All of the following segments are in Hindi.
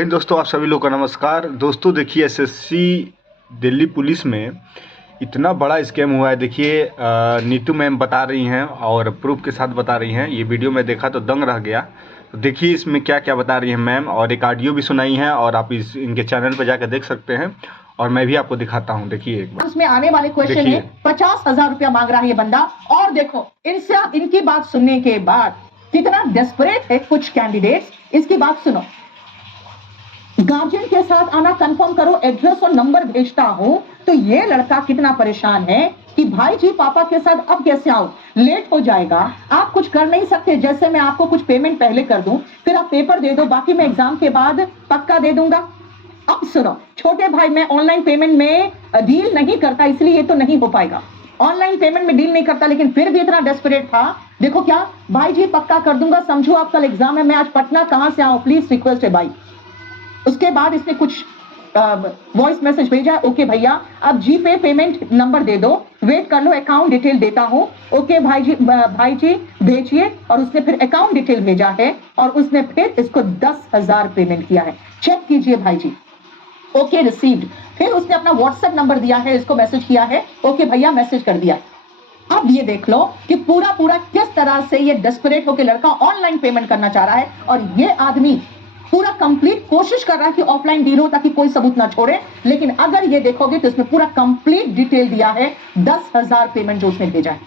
दोस्तों आप सभी लोग का नमस्कार। दोस्तों देखिए एसएससी दिल्ली पुलिस में इतना बड़ा स्कैम हुआ है। देखिए नीतू मैम बता रही हैं और प्रूफ के साथ बता रही हैं। ये वीडियो मैं देखा तो दंग रह गया। तो देखिए इसमें क्या क्या बता रही हैं मैम, और एक ऑडियो भी सुनाई है और आप इनके चैनल पर जाकर देख सकते हैं और मैं भी आपको दिखाता हूँ। देखिए एक बार उसमें आने वाले क्वेश्चन है 50,000 रुपया मांग रहा है ये बंदा। और देखो इनकी बात सुनने के बाद कितना डेस्परेट है कुछ कैंडिडेट्स। इसकी बात सुनो। गार्जियन के साथ आना कंफर्म करो, एड्रेस और नंबर भेजता हूं। तो ये लड़का कितना परेशान है कि भाई जी पापा के साथ अब कैसे आऊं, लेट हो जाएगा, आप कुछ कर नहीं सकते। जैसे मैं आपको कुछ पेमेंट पहले कर दूं, फिर आप पेपर दे दो, बाकी मैं एग्जाम के बाद पक्का दे दूंगा। अब सुनो छोटे भाई, मैं ऑनलाइन पेमेंट में डील नहीं करता, इसलिए ये तो नहीं हो पाएगा। ऑनलाइन पेमेंट में डील नहीं करता, लेकिन फिर भी इतना डेस्परेट था। देखो क्या, भाई जी पक्का कर दूंगा, समझो आप कल एग्जाम है, मैं आज पटना कहां से आऊं, प्लीज रिक्वेस्ट है भाई। उसके बाद इसने कुछ वॉइस मैसेज भेजा, ओके भैया आप जीपे पेमेंट नंबर दे दो, वेट कर लो, अकाउंट डिटेल देता हूं। ओके भाई जी भेजिए। और उसने फिर अकाउंट डिटेल भेजा है और उसने फिर इसको 10,000 पेमेंट किया है। चेक कीजिए भाई जी, ओके रिसीव्ड। फिर उसने अपना व्हाट्सएप नंबर दिया है, इसको मैसेज किया है, ओके भैया मैसेज कर दिया। अब ये देख लो कि पूरा किस तरह से ये डेस्परेट होकर लड़का ऑनलाइन पेमेंट करना चाह रहा है, और ये आदमी पूरा कंप्लीट कोशिश कर रहा है कि ऑफलाइन डील हो ताकि कोई सबूत ना छोड़े। लेकिन अगर ये देखोगे तो इसमें पूरा कंप्लीट डिटेल दिया है, 10,000 पेमेंट जो उसने भेजा है।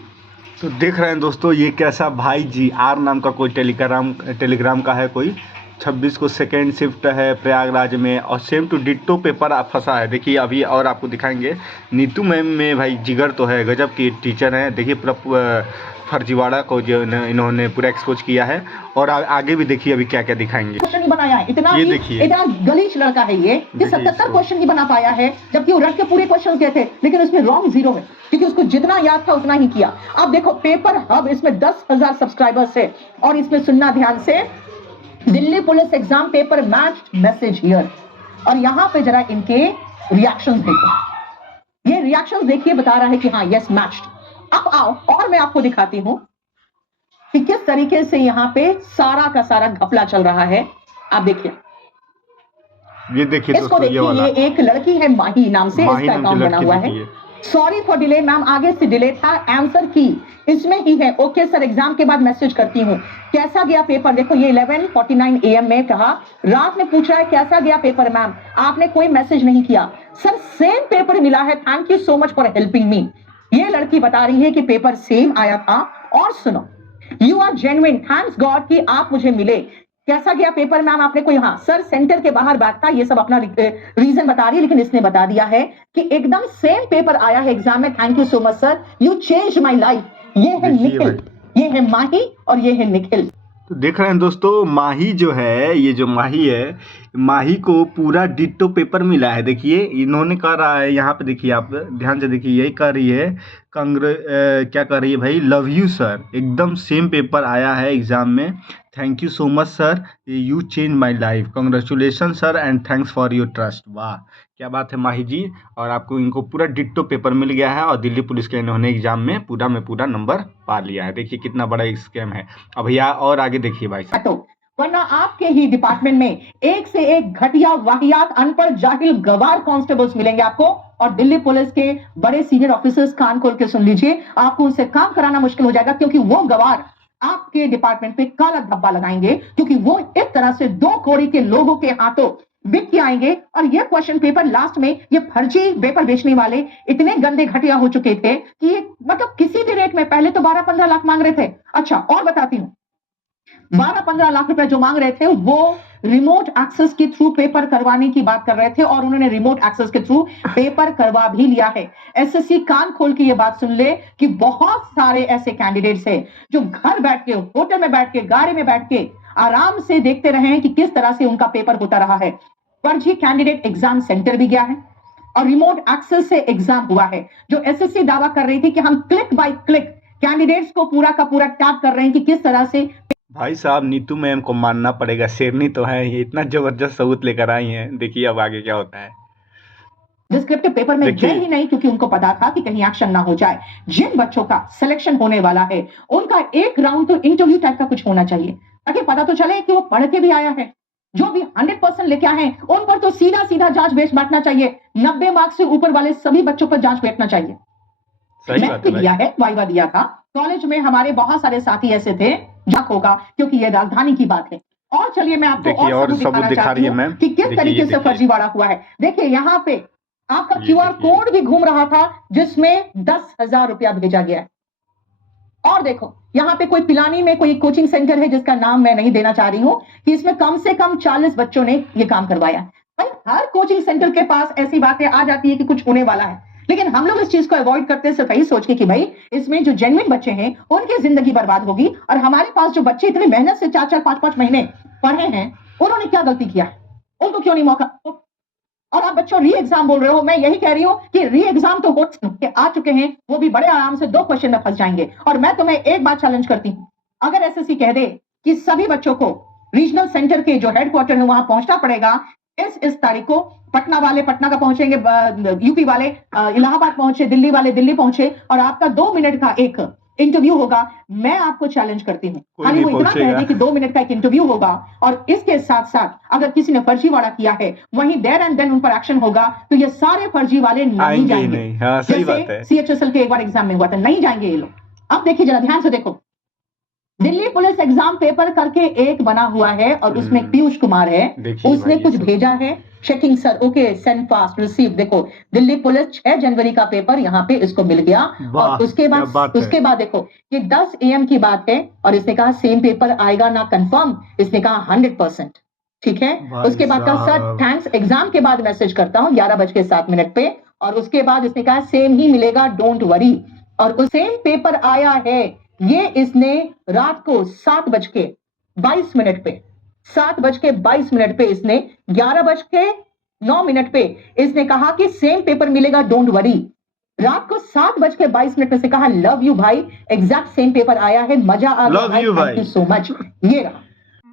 तो देख रहे हैं दोस्तों ये कैसा भाई जी आर नाम का कोई टेलीग्राम का है, कोई 26 को सेकेंड शिफ्ट है प्रयागराज में, और सेम टू डिट्टो पेपर फंसा है। देखिए अभी और आपको दिखाएंगे। नीतू मैम में भाई जिगर तो है, गजब की टीचर हैं। देखिए पूरा फर्जीवाड़ा को जो इन्होंने पूरा एक्सपोज किया है, और आगे भी देखिए अभी क्या क्या दिखाएंगे। क्वेश्चन ही बनाया है, ये देखिए इतना गलीच लड़का है ये कि 77 क्वेश्चन ही बना पाया है, जबकि वो रट के पूरे क्वेश्चन किए थे, लेकिन उसमें रॉन्ग 0 है क्योंकि उसको जितना याद था उतना ही किया। अब देखो पेपर हब, इसमें 10,000 सब्सक्राइबर्स है, और इसमें सुनना ध्यान से, Delhi police exam paper match message here. और यहां पे जरा इनके रिएक्शंस देखो, ये रिएक्शंस देखिए, बता रहा है कि हाँ यस मैच्ड। अब आओ और मैं आपको दिखाती हूं कि किस तरीके से यहां पे सारा का सारा घपला चल रहा है। आप देखिए, ये देखिए इसको देखिए, ये एक लड़की है माही नाम से, इसका अकाउंट बना हुआ है। सॉरी फॉर डिले मैम, आगे से डिले था, आंसर की इसमें ही है। ओके सर एग्जाम के बाद मैसेज करती हूँ। कैसा गया पेपर, देखो ये 11:49 AM में कहा, रात में पूछ रहा है कैसा गया पेपर मैम, आपने कोई मैसेज नहीं किया। सर सेम पेपर मिला है, thank you so much for helping me. ये लड़की बता रही है कि पेपर सेम आया था। और सुनो, you are genuine, thanks god कि आप मुझे मिले। कैसा गया पेपर मैम, आपने कोई, हाँ सर सेंटर के बाहर बैठ था, ये सब अपना रीजन बता रही है, लेकिन इसने बता दिया है कि एकदम सेम पेपर आया है एग्जाम में, thank you so much sir, you change my life. ये है निखिल, ये है माही और ये है निखिल। तो देख रहे हैं दोस्तों माही जो है, ये जो माही है, माही को पूरा डिट्टो पेपर मिला है। देखिए इन्होंने कह रहा है यहाँ पे, देखिए आप ध्यान से देखिए, यही कह रही है क्या कर रही है भाई, लव यू सर, एकदम सेम पेपर आया है एग्जाम में, thank you so much sir, you change my life, congratulation sir and thanks for your trust. वाह क्या बात है माही जी। और आपको इनको पूरा डिट्टो पेपर मिल गया है, और दिल्ली पुलिस के इन्होंने एग्जाम में पूरा नंबर पा लिया है। देखिए कितना बड़ा स्कैम है। अब भैया और आगे देखिए भाई साहब। वरना आपके ही डिपार्टमेंट में एक से एक घटिया वाहियात अनपढ़ जाहिल गवार कांस्टेबल्स मिलेंगे आपको। और दिल्ली पुलिस के बड़े सीनियर ऑफिसर्स कान खोल के सुन लीजिए, आपको उनसे काम कराना मुश्किल हो जाएगा, क्योंकि वो गवार आपके डिपार्टमेंट पे काला धब्बा लगाएंगे, क्योंकि वो इस तरह से 2 कौड़ी के लोगों के हाथों बिक के आएंगे। और ये क्वेश्चन पेपर लास्ट में ये फर्जी पेपर बेचने वाले इतने गंदे घटिया हो चुके थे कि ये मतलब किसी भी रेट में, पहले तो 12-15 लाख मांग रहे थे। अच्छा और बताती हूं, 12-15 लाख रुपए जो मांग रहे थे वो रिमोट एक्सेस के थ्रू पेपर करवाने की बात कर रहे थे, और उन्होंने रिमोट एक्सेस के थ्रू पेपर करवा भी लिया है। एसएससी कान खोल के ये बात सुन ले कि बहुत सारे ऐसे कैंडिडेट्स हैं जो घर बैठ के, होटल में बैठ के, गाड़ी में बैठ के आराम से देखते रहे हैं कि किस तरह से उनका पेपर होता रहा है। फर्जी कैंडिडेट एग्जाम सेंटर भी गया है और रिमोट एक्सेस से एग्जाम हुआ है। जो एसएससी दावा कर रही थी कि हम क्लिक बाय क्लिक कैंडिडेट्स को पूरा का पूरा टैग कर रहे हैं कि किस तरह से। भाई साहब नीतू मैम को मानना पड़ेगा, शेरनी तो है, ये इतना जबरदस्त सबूत लेकर आई हैं। देखिए अब आगे क्या होता है। डिस्क्रिप्टिव पेपर में गए ही नहीं, क्योंकि उनको पता था कि कहीं एक्शन ना हो जाए। जिन बच्चों का सिलेक्शन होने वाला है उनका एक राउंड तो इंटरव्यू टाइप का कुछ होना चाहिए, ताकि पता तो चले कि वो पढ़ के भी आया है। जो भी 100% लेके आए हैं उन पर तो सीधा सीधा जांच बेच बांटना चाहिए। 90 मार्क्स से ऊपर वाले सभी बच्चों पर जांच बैठना चाहिए। सही बात है भाई। दिया है, वाइवा दिया था कॉलेज में, हमारे बहुत सारे साथी ऐसे थे, जांच होगा क्योंकि ये राजधानी की बात है। और चलिए मैं आपको देखिए और सबूत दिखा रही है मैम कि किस तरीके से फर्जीवाड़ा हुआ है। देखिए यहाँ पे आपका QR कोड भी घूम रहा था जिसमें 10,000 रुपया भेजा गया है। और देखो यहाँ पे कोई पिलानी में कोई कोचिंग सेंटर है जिसका नाम मैं नहीं देना चाह रही हूं, कि इसमें कम से कम 40 बच्चों ने ये काम करवाया। भाई हर कोचिंग सेंटर के पास ऐसी बातें आ जाती है कि कुछ होने वाला है, लेकिन हम लोग इस चीज को अवॉइड करते हैं सिर्फ यही सोच के कि भाई इसमें जो जेन्युइन बच्चे हैं उनकी जिंदगी बर्बाद होगी, और हमारे पास जो बच्चे इतनी मेहनत से 4-4, 5-5 महीने पढ़े हैं उन्होंने क्या गलती किया, उनको क्यों नहीं मौका। और आप बच्चों री एग्जाम बोल रहे हो, मैं यही कह रही हूं कि री एग्जाम तो हो आ चुके हैं, वो भी बड़े आराम से 2 क्वेश्चन में फंस जाएंगे। और मैं तुम्हें एक बात चैलेंज करती हूं, अगर SSC कह दे कि सभी बच्चों को रीजनल सेंटर के जो हेडक्वार्टर है वहां पहुंचना पड़ेगा, इस तारीख को, पटना वाले पटना का पहुंचेंगे, यूपी वाले इलाहाबाद पहुंचे, दिल्ली वाले दिल्ली पहुंचे, और आपका 2 मिनट का एक इंटरव्यू होगा, मैं आपको चैलेंज करती हूं, खाली वो इतना कह दे कि 2 मिनट का एक इंटरव्यू होगा, और इसके साथ साथ अगर किसी ने फर्जीवाड़ा किया है वहीं देयर एंड देन उन पर एक्शन होगा, तो ये सारे फर्जीवाले नहीं जाएंगे। नहीं। हाँ, सही बात है। CHSL के एक बार एग्जाम में हुआ था, नहीं जाएंगे ये लोग। अब देखिए जरा ध्यान से देखो, दिल्ली पुलिस एग्जाम पेपर करके एक बना हुआ है और उसमें पीयूष कुमार है, उसने कुछ भेजा है, checking sir, okay, send fast receive. देखो दिल्ली पुलिस 6 जनवरी का पेपर यहाँ पे इसको मिल गया, और उसके बाद देखो ये 10 AM की बात है, और इसने कहा सेम पेपर आएगा ना कंफर्म, इसने कहा 100%, ठीक है। उसके बाद का सर थैंक्स, एग्जाम के बाद मैसेज करता हूँ 11:07 पे, और उसके बाद इसने कहा सेम ही मिलेगा, डोंट वरी, और उस सेम पेपर आया है। ये इसने रात को 7:22 पे, 7:22 पे इसने 11:09 पे इसने कहा कि सेम पेपर मिलेगा, डोंट वरी। रात को 7:22 पे से कहा लव यू भाई, एग्जैक्ट सेम पेपर आया है, मजा आ गया भाई, थैंक यू सो मच। ये रहा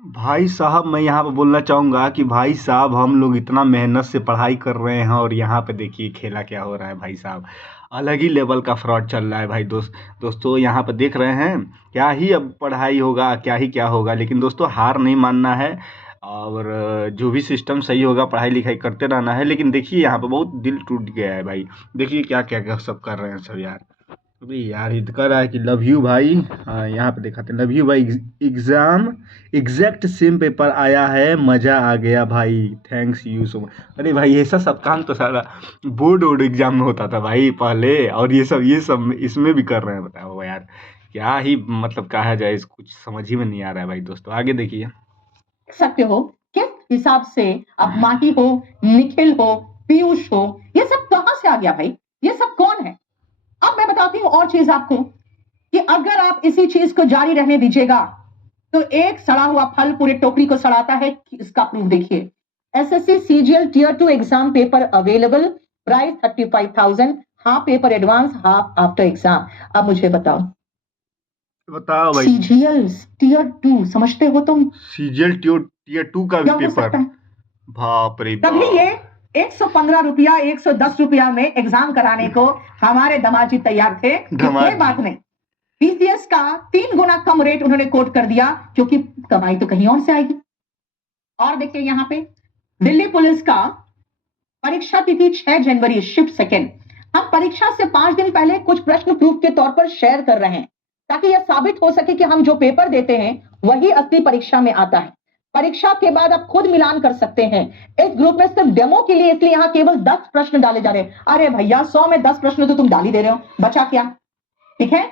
भाई साहब, मैं यहाँ पे बोलना चाहूंगा कि भाई साहब हम लोग इतना मेहनत से पढ़ाई कर रहे हैं और यहाँ पे देखिए खेला क्या हो रहा है भाई साहब, अलग ही लेवल का फ्रॉड चल रहा है भाई। दोस्तों यहाँ पे देख रहे हैं क्या ही अब पढ़ाई होगा, क्या होगा, लेकिन दोस्तों हार नहीं मानना है, और जो भी सिस्टम सही होगा पढ़ाई लिखाई करते रहना है। लेकिन देखिए यहाँ पे बहुत दिल टूट गया है भाई, देखिए क्या सब कर रहे हैं सब यार। अरे यार ये कह रहा है कि लव यू भाई, हाँ यहाँ पे दिखाते हैं लव यू भाई, एग्जाम एग्जैक्ट सेम पेपर आया है, मजा आ गया भाई, थैंक्स यू सो मच। अरे भाई ऐसा सब काम तो सारा बोर्ड एग्जाम में होता था भाई पहले, और ये सब इसमें भी कर रहे हैं, बताओ यार क्या ही मतलब कहा जाए, कुछ समझ ही में नहीं आ रहा है भाई। दोस्तों आगे देखिए सकते हो किस हिसाब से अब माही हो, निखिल हो, पीयूष हो, ये सब कहां से आ गया भाई, ये सब कौन है। अब मैं बताती हूं और चीज आपको, कि अगर आप इसी चीज को जारी रहने दीजिएगा तो एक सड़ा हुआ फल पूरे टोकरी को सड़ाता है, इसका प्रूफ देखिए। SSC CGL Tier 2 exam paper available, price 35,000, half paper advance, half after exam. अब मुझे बताओ भाई, CGL Tier 2 समझते हो तुम? CGL Tier 2 का भी पेपर, बाप रे बाप, तभी ये 115 रुपया 110 रुपया में एग्जाम कराने को हमारे दमाजी तैयार थे। कोई बात नहीं, PCS का 3 गुना कम रेट उन्होंने कोट कर दिया, क्योंकि कमाई तो कहीं और से आएगी। और देखिए यहाँ पे दिल्ली पुलिस का परीक्षा तिथि 6 जनवरी, शिफ्ट सेकेंड। हम परीक्षा से 5 दिन पहले कुछ प्रश्न प्रूफ के तौर पर शेयर कर रहे हैं, ताकि यह साबित हो सके कि हम जो पेपर देते हैं वही असली परीक्षा में आता है। परीक्षा के बाद आप खुद मिलान कर सकते हैं। इस ग्रुप में सिर्फ डेमो के लिए इसलिए यहाँ केवल 10 प्रश्न डाले जा रहे हैं। अरे भैया 100 में 10 प्रश्न तो तुम डाल ही दे रहे हो, बचा क्या, ठीक है।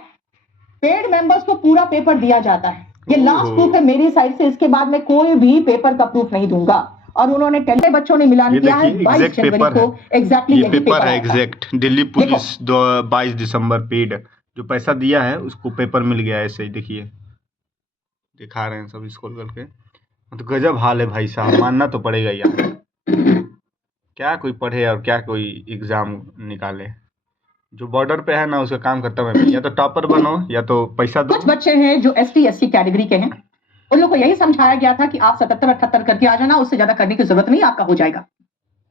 पेड मेंबर्स को पूरा पेपर दिया जाता है, ये लास्ट प्रूफ है मेरी साइड से, इसके बाद मैं कोई भी पेपर का प्रूफ नहीं दूंगा। और उन्होंने 10 बच्चों ने मिलान किया है 22 जनवरी को, एग्जैक्टली यही पेपर है, एग्जैक्ट दिल्ली पुलिस 22 दिसंबर पेड, जो पैसा दिया है उसको पेपर मिल गया, ऐसे ही देखिए दिखा रहे हैं सब स्क्रॉल करके। तो गजब हाल है भाई साहब, मानना तो पड़ेगा यार, क्या कोई पढ़े और क्या कोई एग्जाम निकाले। जो बॉर्डर पे है ना उसका काम करता है, या तो टॉपर बनो या तो पैसा दो। कुछ बच्चे हैं जो ST SC कैटेगरी के हैं, उन लोगों को यही समझाया गया था कि आप 77-78 करके आ जाना, उससे ज्यादा करने की जरूरत नहीं, आपका हो जाएगा।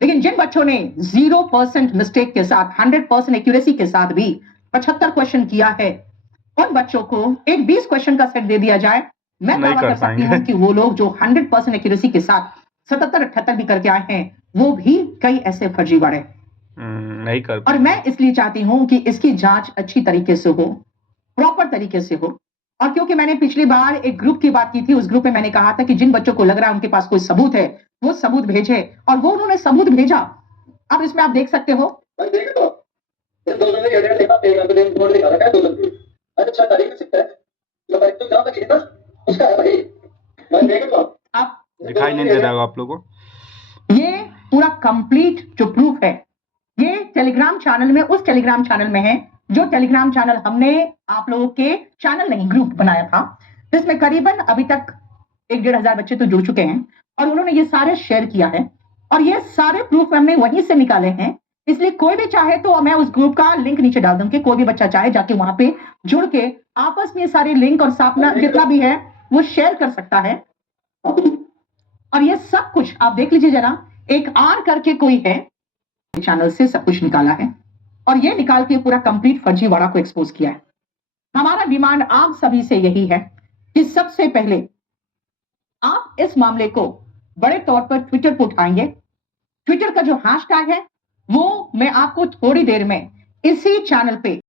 लेकिन जिन बच्चों ने 0% मिस्टेक के साथ 100% एक्यूरेसी के साथ भी 75 क्वेश्चन किया है, उन बच्चों को एक 20 क्वेश्चन का सेट दे दिया जाए, मैं दावा कर सकती हूँ कि वो लोग जो 100% एक्यूरेसी के साथ 77-78 भी करके आए हैं, वो भी कई ऐसे फर्जीवाड़े नहीं कर और मैं इसलिए चाहती हूं कि इसकी जांच अच्छी तरीके से हो, प्रॉपर तरीके से हो। और क्योंकि मैंने पिछली बार एक ग्रुप की बात की थी, उस ग्रुप में मैंने कहा था कि जिन बच्चों को लग रहा है उनके पास कोई सबूत है, वो सबूत भेजे और वो उन्होंने सबूत भेजा। अब इसमें आप देख सकते हो आप दिखाई नहीं दे रहा होगा आप लोगों को। ये पूरा कंप्लीट जो प्रूफ है, ये टेलीग्राम चैनल में, उस टेलीग्राम चैनल में है जो टेलीग्राम चैनल हमने आप लोगों के चैनल नहीं ग्रुप बनाया था, जिसमें करीबन अभी तक 1-1.5 हजार बच्चे तो जुड़ चुके हैं और उन्होंने ये सारे शेयर किया है और ये सारे प्रूफ हमने वहीं से निकाले हैं। इसलिए कोई भी चाहे तो मैं उस ग्रुप का लिंक नीचे डाल दूंगी, कोई भी बच्चा चाहे जाके वहां पे जुड़ के आपस में ये सारे लिंक और सापना जितना भी है वो शेयर कर सकता है। और ये सब कुछ आप देख लीजिए जरा, एक आर करके कोई है चैनल से सब कुछ निकाला है और ये निकाल के पूरा कंप्लीट फर्जीवाड़ा को एक्सपोज किया है। हमारा डिमांड आप सभी से यही है कि सबसे पहले आप इस मामले को बड़े तौर पर ट्विटर पर उठाएंगे। ट्विटर का जो हैशटैग है वो मैं आपको थोड़ी देर में इसी चैनल पे